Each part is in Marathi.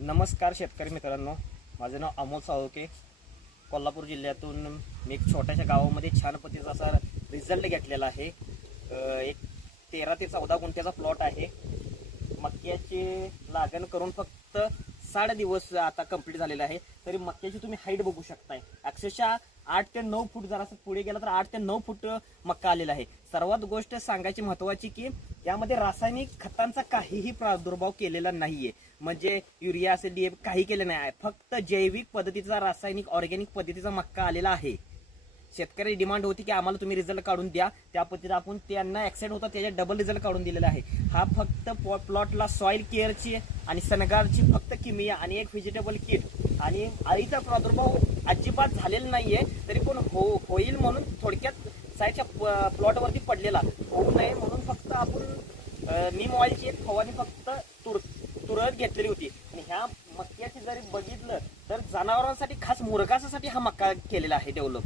नमस्कार शेतकरी मित्रांनो. माझं नाव अमोल साळोके. कोल्हापूर जिल्ह्यातून मी एक छोट्याशा गावामध्ये छान पद्धतीचा असा रिझल्ट घेतलेला आहे. एक तेरा ते चौदा गुंठ्याचा प्लॉट आहे. मक्याची लागण करून फक्त साठ दिवस आता कंप्लीट झालेला आहे. तरी मक्याची तुम्ही हाईट बघू शकताय. अक्षरशः आठ ते नऊ फूट जर असं पुढे गेला तर आठ ते नऊ फूट मक्का आलेला आहे. सर्वात गोष्ट सांगायची महत्वाची की यामध्ये रासायनिक खतांचा काहीही प्रादुर्भाव केलेला नाहीये. म्हणजे युरिया असेल डीएफ काही केलं नाही आहे. फक्त जैविक पद्धतीचा रासायनिक ऑर्गॅनिक पद्धतीचा मक्का आलेला आहे. शेतकरी डिमांड होती की आम्हाला तुम्ही रिझल्ट काढून द्या. त्या पद्धतीनं आपण त्यांना ऍक्सेप्ट होता त्याच्या डबल रिझल्ट काढून दिलेला आहे. हा फक्त प्लॉटला सॉइल केअरची आणि सनगारची फक्त किमिया आणि एक व्हेजिटेबल किट आणि अळीचा प्रादुर्भाव अजिबात झालेला नाहीये. तरी पण हो होईल म्हणून थोडक्यात साईडच्या प्लॉटवरती पडलेला. होऊ नये म्हणून फक्त आपण नीम ऑइलची एक फवारणी फक्त तुर तुरळत घेतलेली होती. आणि ह्या मक्याची जरी बघितलं तर जनावरांसाठी खास मुरगासाठी हा मक्का केलेला आहे डेव्हलप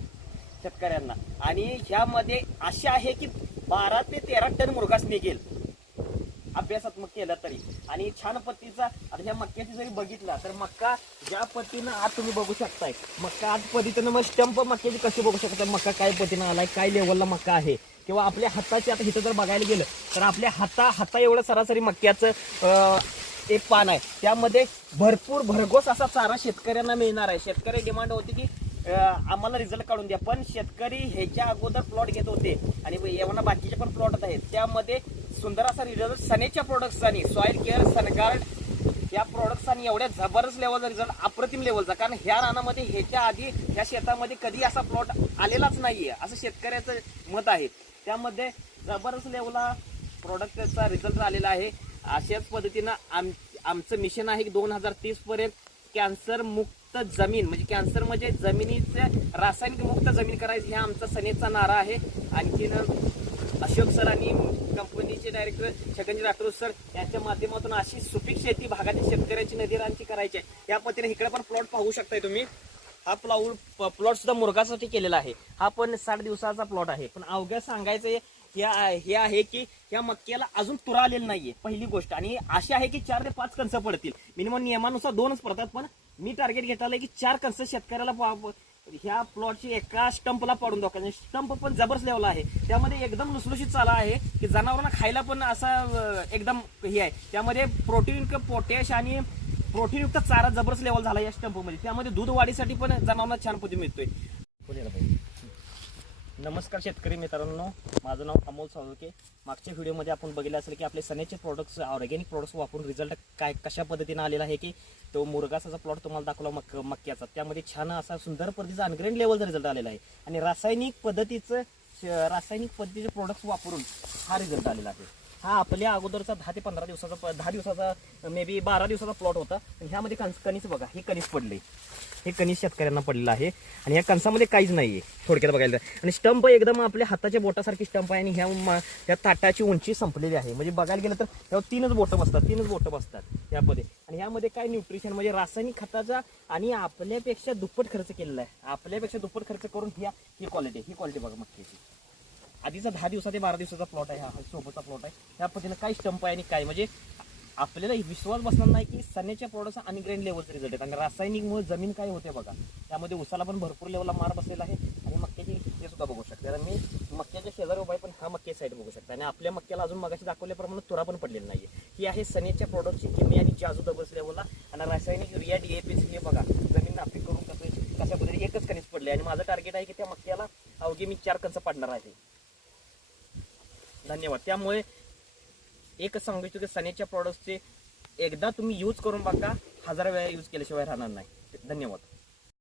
शेतकऱ्यांना. आणि ह्यामध्ये असे आहे की बारा ते तेरा टन मुरगास निघेल. अभ्यासात्मक केला तरी. आणि छान पद्धतीचा आता ह्या मक्क्याची जरी बघितला तर मक्का ज्या पद्धतीनं आज तुम्ही बघू शकताय मक्का आज पद्धतीनं मग स्टंप मक्क्याची कशी बघू शकता? मक्का काय पद्धतीनं आलाय काय लेवलला मक्का आहे? किंवा आपल्या हाताची आता इथं जर बघायला गेलं तर आपल्या हाता हाता एवढं सरासरी मक्क्याचं एक पान आहे. त्यामध्ये भरपूर भरघोस असा चारा शेतकऱ्यांना मिळणार आहे. शेतकरी डिमांड होती की आम्हाला रिझल्ट काढून द्या. पण शेतकरी ह्याच्या अगोदर प्लॉट घेत होते. आणि एवढा बाकीचे पण प्लॉट आहेत. त्यामध्ये सुंदर असा रिझल्ट सनेच्या प्रोडक्ट्सानी सॉइल केअर सनगार्ड या प्रोडक्ट्सानी एवढ्या जबरदस्त लेवलचा रिझल्ट अप्रतिम लेवलचा कारण ह्या रानामध्ये ह्याच्या आधी ह्या शेतामध्ये कधी असा प्लॉट आलेलाच नाहीये. असं शेतकऱ्याचं मत आहे. त्यामध्ये जबरदस्त लेवलला प्रोडक्टचा रिझल्ट आलेला आहे. अशाच पद्धतीनं आम आमचं मिशन आहे की दोन हजार तीस पर्यंत कॅन्सर मुक्त जमीन म्हणजे कॅन्सर म्हणजे जमिनीचं रासायनिक मुक्त जमीन करायची हा आमचा सनेचा नारा आहे. आणखीन अशोक सर आणि कंपनीचे डायरेक्टर छगनजी राठोड सर यांच्या माध्यमातून अशी सुपीक शेती भागातील शेतकऱ्यांची नदीरांची करायची आहे. या पद्धतीने इकडे पण प्लॉट पाहू शकताय तुम्ही. हा प्लॉट प्लॉट सुद्धा मुर्गासाठी केलेला आहे. हा पण साठ दिवसाचा प्लॉट आहे. पण अवघ्या सांगायचं हे आहे की या मक्याला अजून तुरा आलेला नाहीये. पहिली गोष्ट. आणि अशी आहे की चार ते पाच कणसं पडतील. मिनिमम नियमानुसार दोनच पडतात पण मी टार्गेट घेतलं की चार कणसं शेतकऱ्याला ह्या प्लॉटची एका स्टंपला पाडून दाखवायचं स्टंप पण जबरदस्त लेवला आहे. त्यामध्ये एकदम लुसलुशीत चाला आहे की जनावरांना खायला पण असा एकदम हे आहे. त्यामध्ये प्रोटीन पोटॅश आणि प्रोटीनयुक्त चारा जबरदस्त लेवल झाला या स्टंपमध्ये त्यामध्ये दूध वाढीसाठी पण जनावरांना छान पद्धती मिळतोय. नमस्कार शेतकरी मित्रांनो माझं नाव अमोल साळुके. मागच्या व्हिडिओमध्ये आपण बघितलं असेल की आपले सनेचे प्रोडक्ट्स ऑर्गॅनिक प्रोडक्ट्स वापरून रिझल्ट काय कशा पद्धतीनं आलेला आहे की तो मुरगासाचा प्लॉट तुम्हाला दाखवला मक मक्याचा त्यामध्ये छान असा सुंदर पद्धतीचा अनग्रेड लेवलचा रिझल्ट आलेला आहे. आणि रासायनिक पद्धतीचं श- रासायनिक पद्धतीचे प्रोडक्ट्स वापरून हा रिझल्ट आलेला आहे. हा आपल्या अगोदरचा दहा ते पंधरा दिवसाचा प- दहा दिवसाचा मे बी बारा दिवसाचा प्लॉट होता. आणि ह्यामध्ये कणस कणीस बघा हे कणीस पडले. हे कणीस शेतकऱ्यांना पडलेलं आहे. आणि ह्या कणसामध्ये काहीच नाही आहे थोडक्यात बघायला आणि स्टंप एकदम आपल्या हाताच्या बोटासारखी स्टंप आहे आणि ह्या म- ह्या ताटाची उंची संपलेली आहे. म्हणजे बघायला गेलं तर त्यावर तीनच बोटं बसतात तीनच बोटं बसतात यामध्ये आणि ह्यामध्ये काय न्यूट्रिशन म्हणजे रासायनिक खताचा आणि आपल्यापेक्षा दुप्पट खर्च केलेला आहे. आपल्यापेक्षा दुप्पट खर्च करून ह्या ही क्वालिटी ही क्वालिटी बघा मक्याची आधीचा दहा दिवसा ते बारा दिवसाचा प्लॉट आहे हा सोबतचा प्लॉट आहे. त्या पद्धतीनं काय स्टंप आहे आणि काय? म्हणजे आपल्याला विश्वास बसणार नाही की सनेच्या प्लॉटचा अनग्रेन लेवलचा रिझल्ट आहे. आणि रासायनिकमुळे जमीन काय होते बघा त्यामध्ये उसाला पण भरपूर लेवलला मार बसलेला आहे आणि मक्याची हे सुद्धा बघू शकता. कारण मी मक्याच्या शेजारी उभा आहे पण हा मक्क्या साईड बघू शकता. आणि आपल्या मक्याला अजून मगाशी दाखवल्याप्रमाणे तुरा पण पडलेला नाहीये. ही आहे सनेच्या प्रोडक्टची किमी आणि जाजू दबस लेवलला आणि रासायनिक रिया डी ए डीएपीसी हे बघा जमीन नापिक करून कसं कशा पद्धतीने एकच कणीस पडले आणि माझं टार्गेट आहे की त्या मक्याला अवघे मी चार कंच पाडणार आहे. धन्यवाद. त्यामुळे एकच सांगू इच्छितो की सनेच्या प्रॉडक्टचे एकदा तुम्ही यूज करून बघा हजार वेळा यूज केल्याशिवाय राहणार नाही. धन्यवाद.